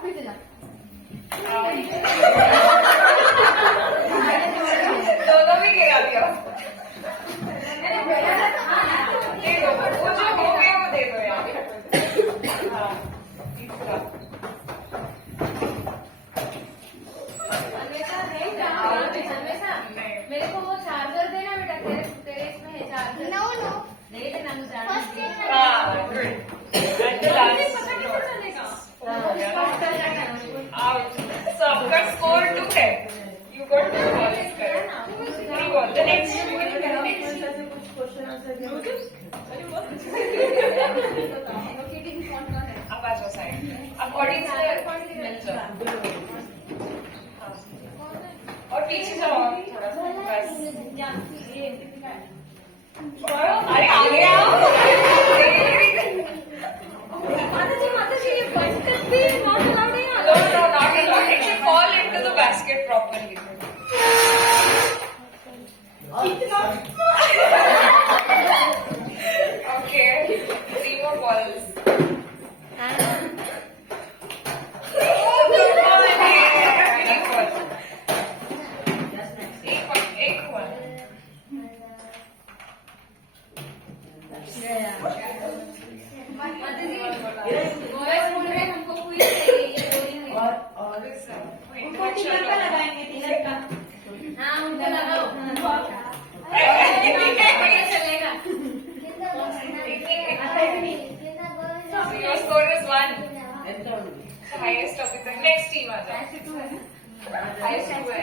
दोनों भी गिरा दिया। दे दो, वो जो हो गया वो दे दो यार। हाँ, तीसरा। मेरे को वो चार्जर देना बेटा, तेरे इसमें है चार्जर। नो नहीं देना मुझे चार्जर। हाँ, गुड। So आपका स्कोर 2 है। You got 2 balls correct. 3 balls. The next. आप आ जाओ साइड। आप ऑडियंस में मिल जाओ। और पीछे जाओ थोड़ा सा बस। अरे आगे आओ। No, not allowed. It should fall into the basket properly. Okay, 3 more balls. Oh, good one. एक हुआ. हाँ उनको लगाओ। Your score is 1. Highest of the next team आ जाओ. Highest 2 है.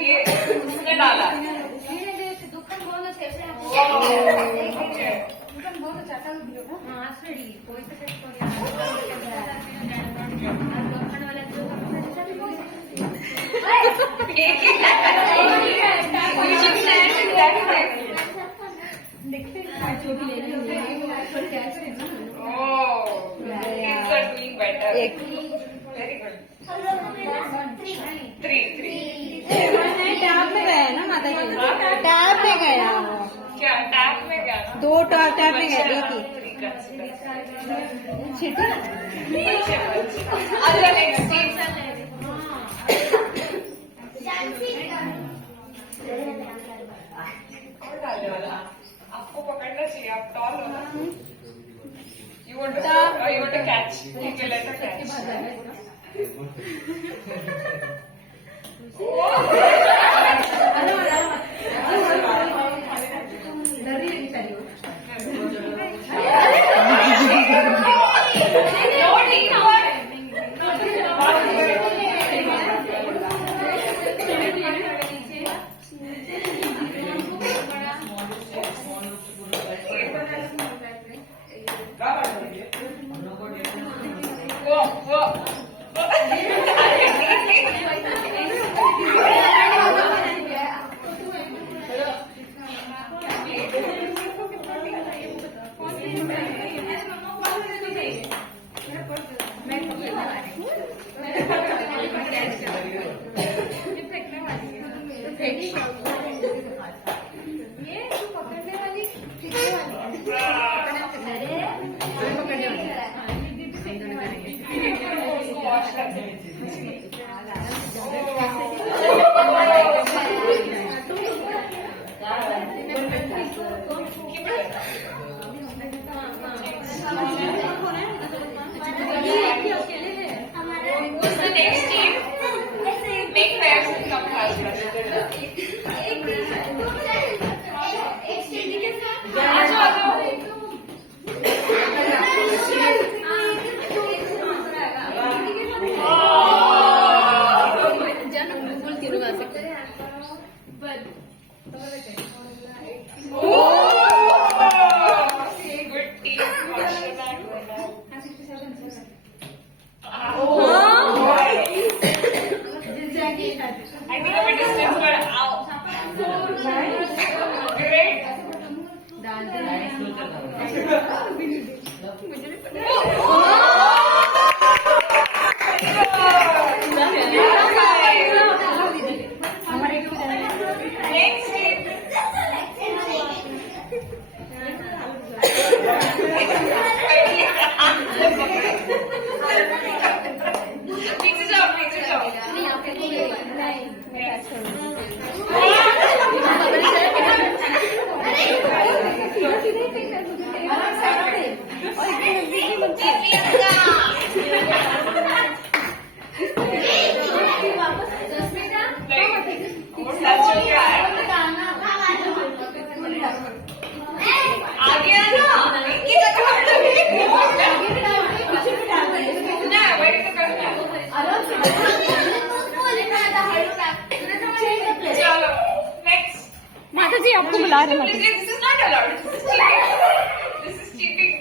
ये उसने डाला. Very good. 3. टैब में गया ना माता जी, टैब में गया वो। क्या टैप में गया ना? 2 टैब में गया, एक ही। अच्छा नेक्स्ट टीम. आपको पकड़ना चाहिए, आप टॉल हो ना. You want to score or you want to catch? Okay, let her catch. चलो next. माता जी आपको बुला रहे हैं माता जी। This is not allowed. This is cheating. This is cheating.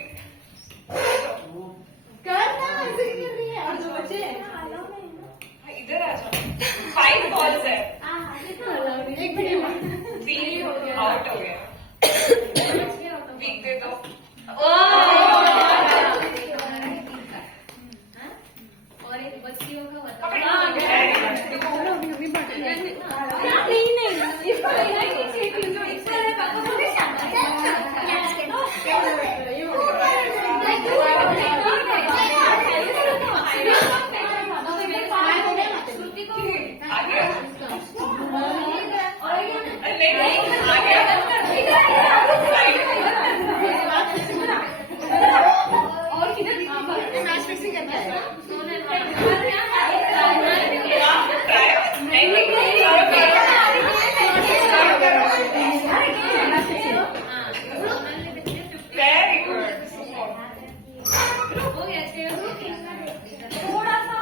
इधर आ जाओ. 5 balls है. 3 out हो गया. वीक दे दो. और एक बच्चियों का पकड़. नहीं नहीं श्रुति को आ गया. नहीं आ गया. और किधर मैच फिक्सिंग करना है Very good. हो गया थोड़ा सा